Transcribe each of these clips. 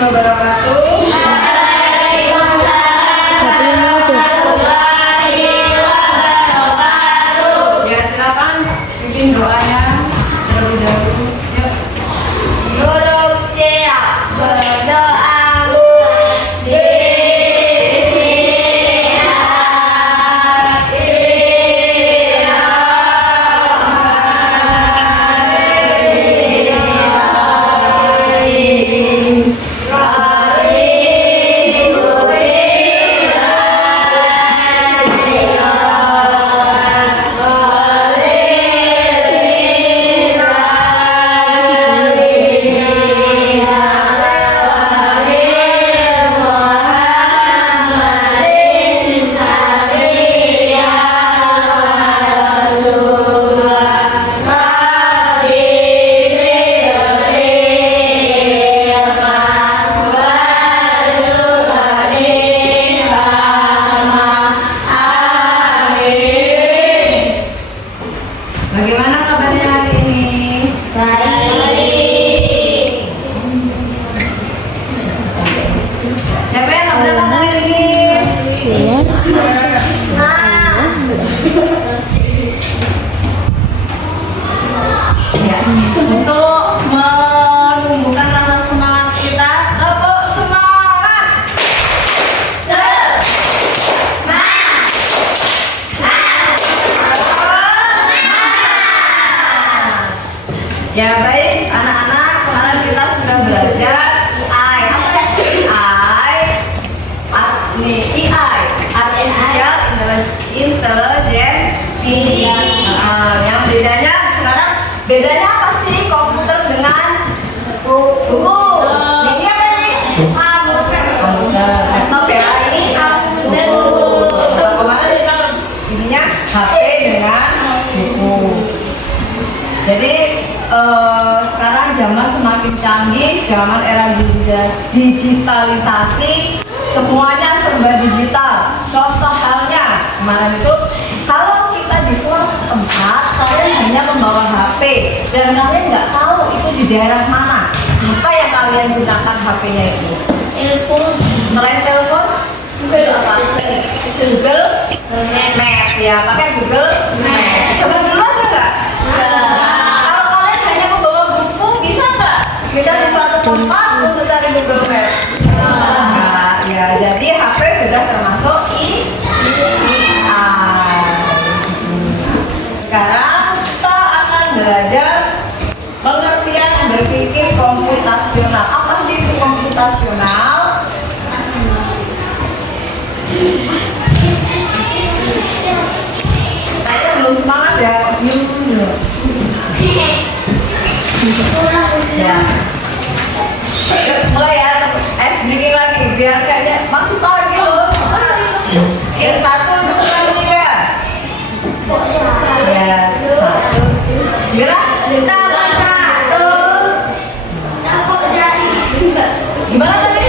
wabarakatuh. Ya, silakan bikin doanya terlebih dahulu. Yuk. Duduk siap berdoa Bagaimana kabarnya hari ini? Siapa yang nggak berangkat hari ini? Ya, untuk menumbuhkan rasa semangat kita, tepuk semangat. Ya baik, anak-anak, kemarin kita sudah belajar I. Apa I? Artificial Intelligence. Yang bedanya sekarang, bedanya apa sih komputer dengan buku? Ini apa nih? Laptop ya, ini buku. Kemarin kita ininya HP dengan buku. Jadi sekarang zaman semakin canggih, zaman era digitalisasi, semuanya serba digital. Contoh halnya kemarin itu, kalau kita di suatu tempat, kalian hanya membawa HP dan kalian nggak tahu itu di daerah mana. Apa yang kalian gunakan HP-nya itu? Telepon. Selain telepon, Google apa? Google Map ya, pakai Google Map. Coba dulu ada nggak? Bisa di suatu tempat untuk cari Google Map. Nah, ya, jadi HP sudah termasuk AI. Sekarang kita akan belajar pengertian berpikir komputasional. Apa sih itu komputasional? Saya belum semangat ya, ya. Mulai ya, breaking lagi biar kayaknya masih pagi loh. Yang satu, dua, tiga. Ya, satu. Gerak. Gimana tadi?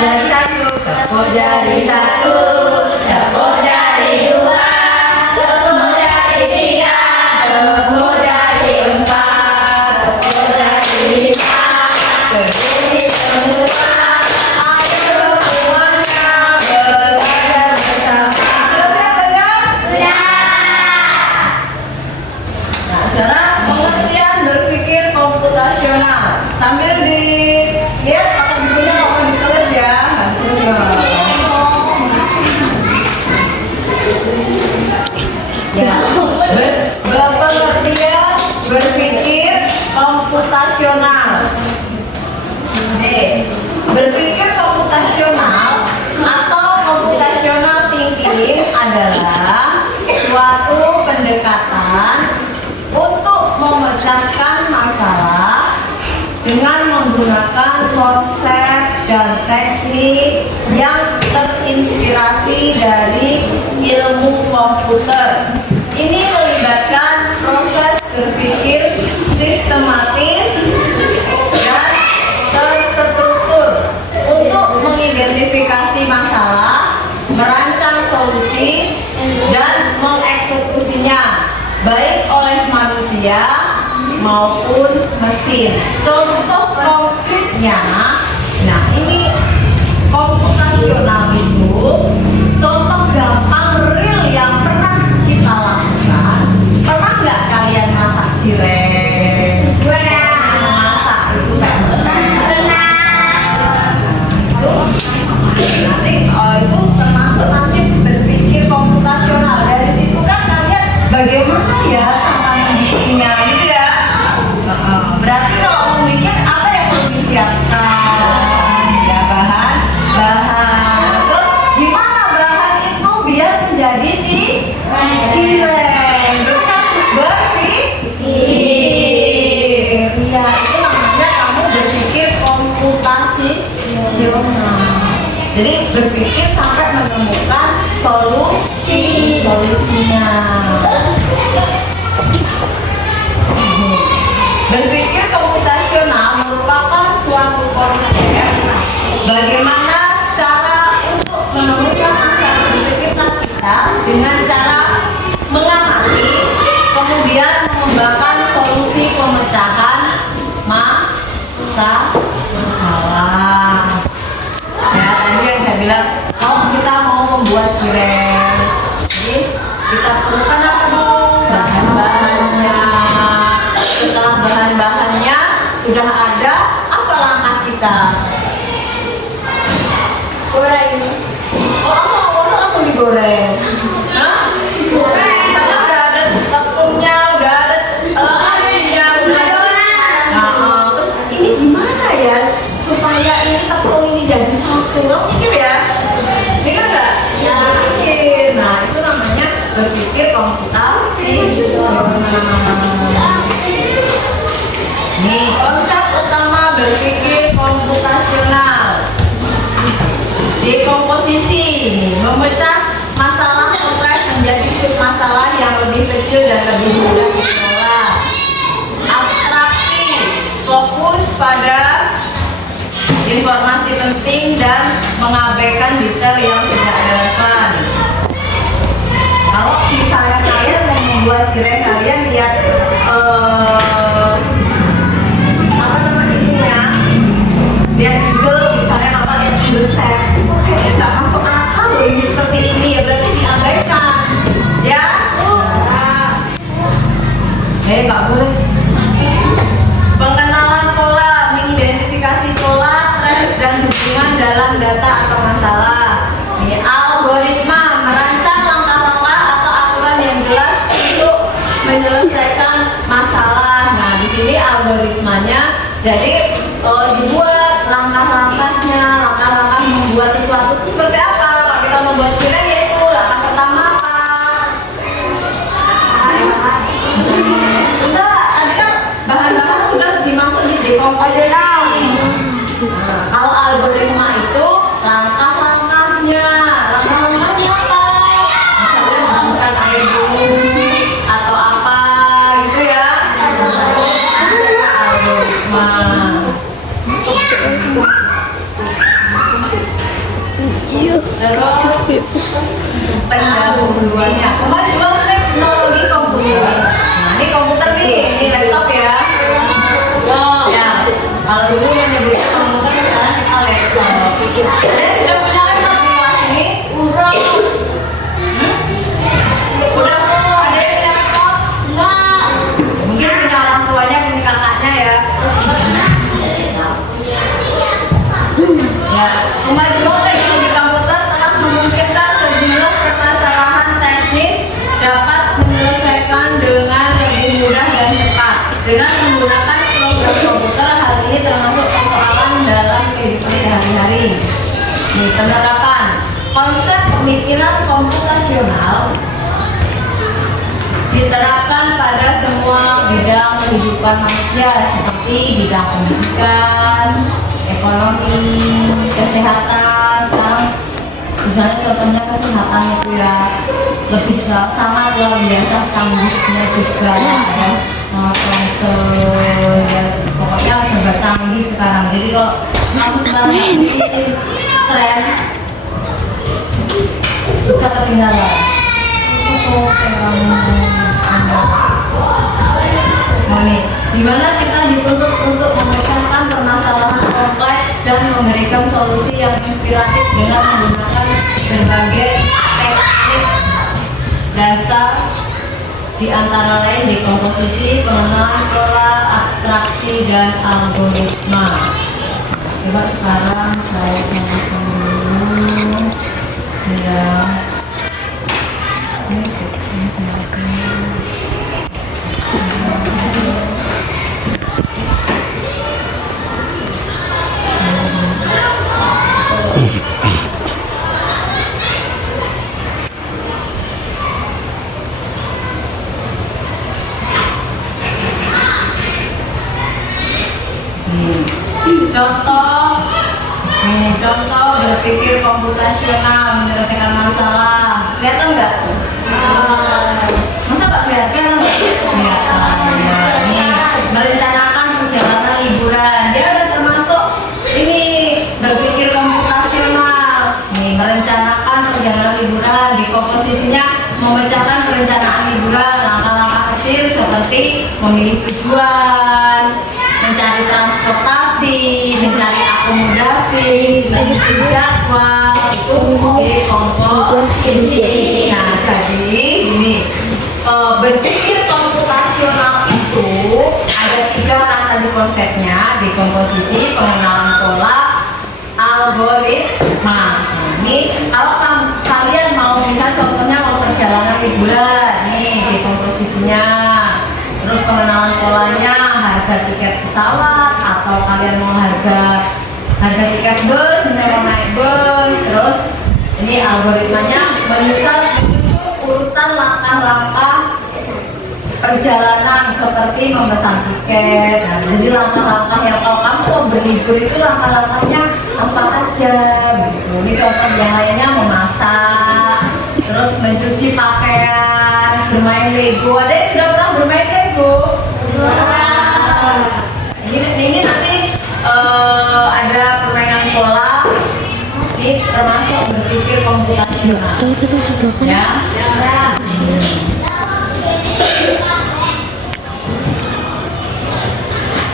Jadi satu. Dapur jadi satu. Dapur jadi dua. Dapur jadi tiga. Dapur jadi empat. Dapur jadi lima. Berdiri semua. Ayo semuanya belajar bersama. Selesai belajar? Nah, sekarang pengertian berpikir komputasional. Sambil dilihat atau bukunya mau ditulis ya. Terus ya. Pengertian berpikir komputasional. Berpikir komputasional atau computational thinking adalah suatu pendekatan untuk memecahkan masalah dengan menggunakan konsep dan teknik yang terinspirasi dari ilmu komputer. Ini melibatkan proses berpikir sistematis dan terstruktur untuk mengidentifikasi masalah, merancang solusi, dan mengeksekusinya, baik oleh manusia maupun mesin. Contoh konsepnya. Nah, ini komputasional itu contoh gampang real yang pernah kita lakukan. Pernah nggak kalian masak cireng? Masak itu kayak itu nanti itu termasuk nanti berpikir komputasional. Dari situ kan kalian bagaimana ya cara membuatnya gitu ya. Berarti kalau mau bikin apa yang harus disiapkan? Ya bahan. Terus gimana bahan itu biar menjadi cireng? Itu kan berpikir. Ya itu namanya kamu berpikir komputasional. Jadi berpikir sampai menemukan solusinya. Berpikir komputasional merupakan suatu konsep bagaimana cara untuk menemukan masalah di sekitar kita dengan cara mengamati, kemudian mengembangkan solusi pemecahan masalah. Ya, tadi yang saya bilang, kalau kita mau membuat cireng, jadi kita perlukan apa dong? Bahan-bahannya. Setelah bahan-bahannya sudah ada, apa langkah kita? Goreng. Oh, langsung digoreng. Hah? Misalnya udah ada tepungnya, udah ada acinya, terus ini gimana ya supaya ini tepung ini jadi satu? Lo mikir ya? Mikir nggak? Ya. Mikir. Nah, itu namanya berpikir komputasional. Nih, konsep utama berpikir komputasional. Dekomposisi, memecah masalah kompleks menjadi submasalah yang lebih kecil dan lebih mudah dikelola. Abstraksi, fokus pada informasi penting dan mengabaikan detail yang tidak relevan. Kalau misalnya kalian mau membuat cireng, kalian lihat apa namanya ininya, lihat Google misalnya, apa lihat resep, kayaknya nggak masuk akal loh ini seperti ini, ya berarti diabaikan, ya? Nggak boleh. Pengenalan pola, mengidentifikasi pola, tren dan hubungan dalam data atau masalah. Ini algoritma, merancang langkah-langkah atau aturan yang jelas untuk menyelesaikan masalah. Nah, di sini algoritmanya, jadi dibuat langkah-langkahnya, langkah-langkah membuat sesuatu itu seperti apa? Kalau kita membuat cireng, yaitu langkah pertama apa? Enggak, tadi kan bahan-bahan sudah dimaksud di dekomposisi. Nah, kalau algoritma itu langkah-langkahnya apa? Misalnya bukan air dulu atau apa gitu ya. Algoritma. Terus pendahuluannya, kemajuan teknologi komputer. Nah, ini komputer nih, ini laptop ya. Ya, kalau dulu menyebutnya komputer, sekarang kita laptop. Ada sudah punya laptop di kelas ini? Udah ada yang punya laptop? Mungkin punya orang tuanya, punya kakaknya ya. Ya, kemajuan teknologi komputer telah memungkinkan sejumlah permasalahan teknis dapat menyelesaikan dengan lebih mudah dan cepat. Dengan menggunakan program komputer, hal ini termasuk persoalan dalam kehidupan sehari-hari. Nih, penerapan konsep pemikiran komputasional diterapkan pada semua bidang kehidupan manusia seperti bidang pendidikan, ekonomi, kesehatan. Sekarang misalnya contohnya kesehatan itu ya lebih sangat luar biasa canggihnya juga ya, ya pokoknya serba canggih sekarang. Jadi kalau kamu sekarang tren bisa ketinggalan. Nah nih, dimana kita dituntut untuk memecahkan permasalahan inspiratif dengan menggunakan berbagai teknik dasar, di antara lain dekomposisi, pengenalan pola, abstraksi, dan algoritma. Coba sekarang saya sampaikan dulu ya. Contoh berpikir komputasional menyelesaikan masalah. Kelihatan nggak? Masa nggak kelihatan? Kelihatan. Ini merencanakan perjalanan liburan. Dia udah termasuk ini berpikir komputasional. Nih merencanakan perjalanan liburan. Di komposisinya memecahkan perencanaan liburan langkah-langkah kecil seperti memilih tujuan, mencari transportasi, mencari akomodasi, menyusun jadwal, itu di komposisi. Nah, jadi ini berpikir komputasional itu ada 3 kan tadi konsepnya: dekomposisi, pengenalan pola, algoritma. Nah, ini kalau kalian mau, misal contohnya mau perjalanan liburan, nih dekomposisinya. Terus pengenalan polanya, harga tiket pesawat, atau kalian mau harga tiket bus, misalnya mau naik bus. Terus ini algoritmanya menyusun urutan langkah-langkah perjalanan seperti memesan tiket. Nah, jadi langkah-langkah yang kalau kamu mau berlibur itu langkah-langkahnya apa aja gitu. Ini contoh yang lainnya memasak, terus mencuci pakaian, bermain Lego. Ada yang sudah pernah bermain Lego? Ini nanti ada permainan pola. Ini termasuk berpikir komputasional. Ya.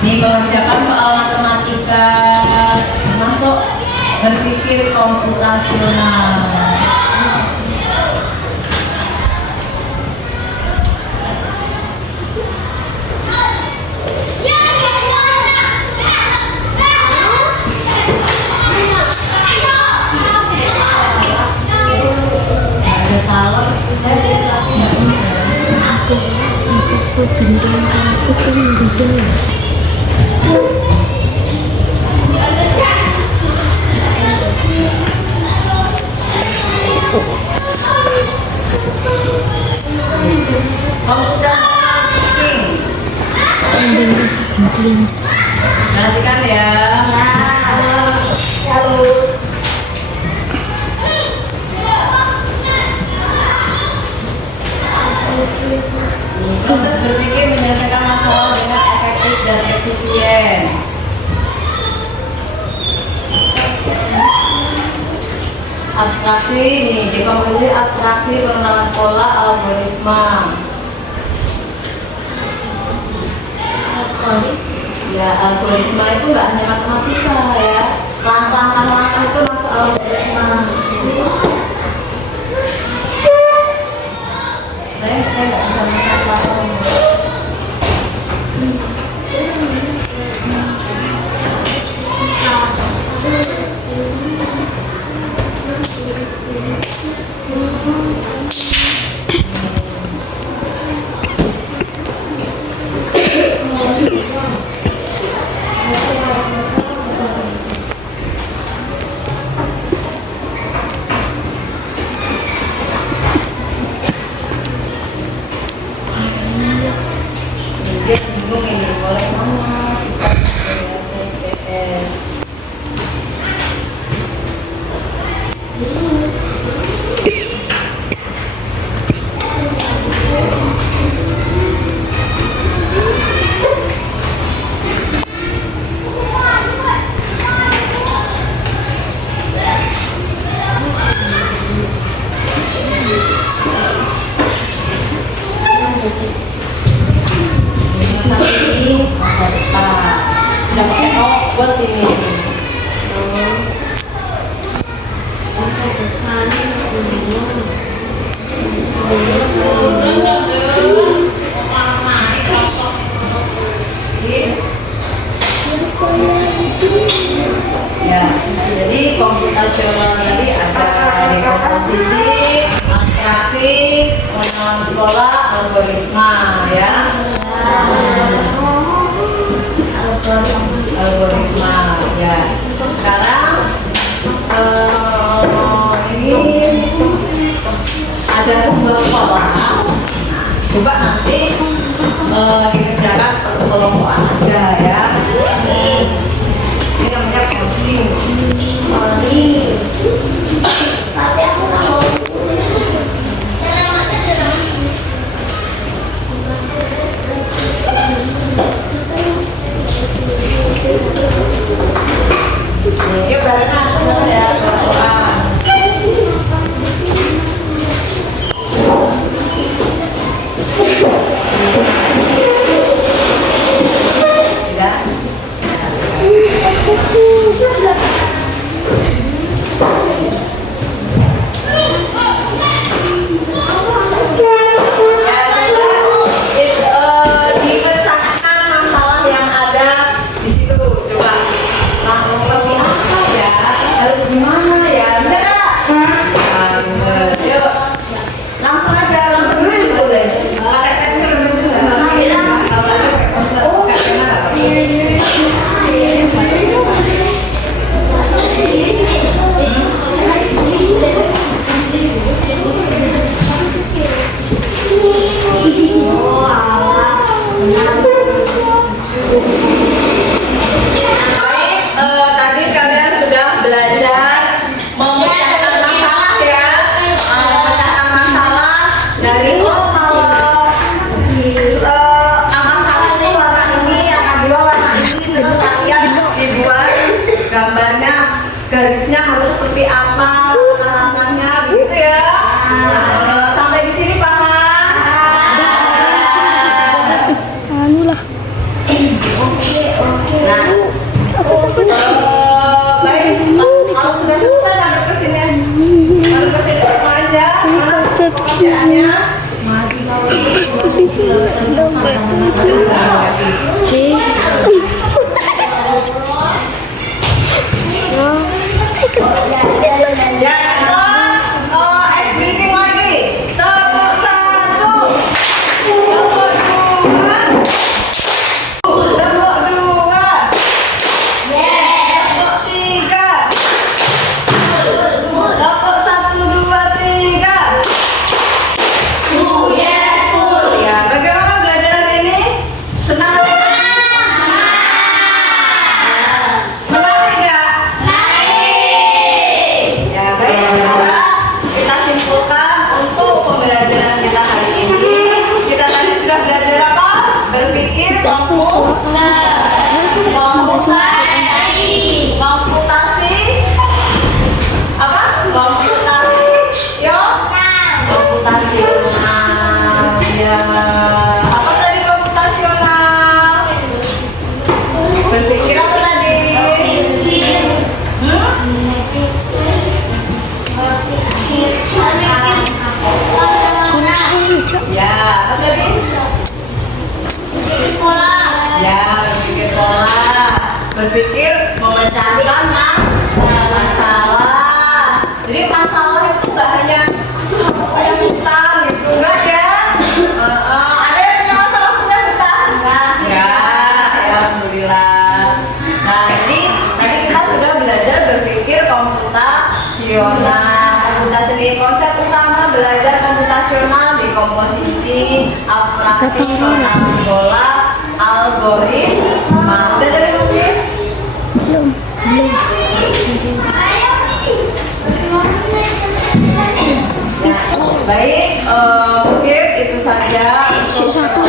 Ini mengerjakan soal matematika, termasuk berpikir komputasional. Perhatikan ya. Proses berpikir menyelesaikan masalah dengan efektif dan efisien. Abstraksi ini, dekomposisi, abstraksi, pengenalan pola, algoritma. Ya, algoritma itu nggak hanya matematika ya. Langkah-langkah itu masuk algoritma. Saya nggak bisa masak. Dia bingung ini, boleh mama CPS. Masa depan sudah pakai buat ini. Ya, jadi komputasional tadi ada dekomposisi, abstraksi, pengenalan pola, algoritma, ya. Algoritma, ya. Sekarang ini ada sebuah pola. Coba nanti dikerjakan per kelompokan aja, ya. Ini namanya coding. Tapi aku nggak mau. Yuk bareng aku ya, kelompokan. Ya. Dipecahkan masalah yang ada di situ. Coba langsung seperti apa ya? Harus gimana ya? Bisa nggak? Yuk, langsung aja, langsung dulu deh. Pakai pensil dulu sudah. Kalau ada pakai pensil, pakai pena nggak apa-apa. Baik, tadi kalian sudah belajar memecahkan masalah ya, memecahkan masalah dari kalau masalah ini warna ini, yang kedua warna ini, terus kalian dibuat gambarnya, garisnya harus seperti apa, alamatnya, begitu ya. Sampai di sini paham? Nah, baik. Kalau sudah selesai, hadap ke sini. Hadap ke sini semua aja. Mana pekerjaannya? Ya, kita ice breaking lagi. Tepuk satu, tepuk dua, tepuk dua, tepuk tiga, tepuk satu, dua, tiga. Ya, bagaimana belajar hari ini? Senang? Senang tidak? Ya, baik. Sekarang kita simpulkan untuk pembelajaran kita hari ini. Kita tadi sudah belajar apa? Berpikir komputasi. Apa? Komputasional. Ya. Apa tadi komputasional? Berpikir apa tadi? Ya, apa tadi? Ya, berpikir pola. Berpikir memecahkan masalah. Jadi masalah itu nggak hanya yang utang gitu, enggak ya? Ada yang punya masalah punya utang? Ya, alhamdulillah. Nah, ini tadi kita sudah belajar berpikir komputasional. Komputasi konsep utama belajar komputasional di komposisi, abstraksi, pengenalan pola, algoritma. Udah dari mungkin? Belum. Baik, mungkin itu saja. Si satu.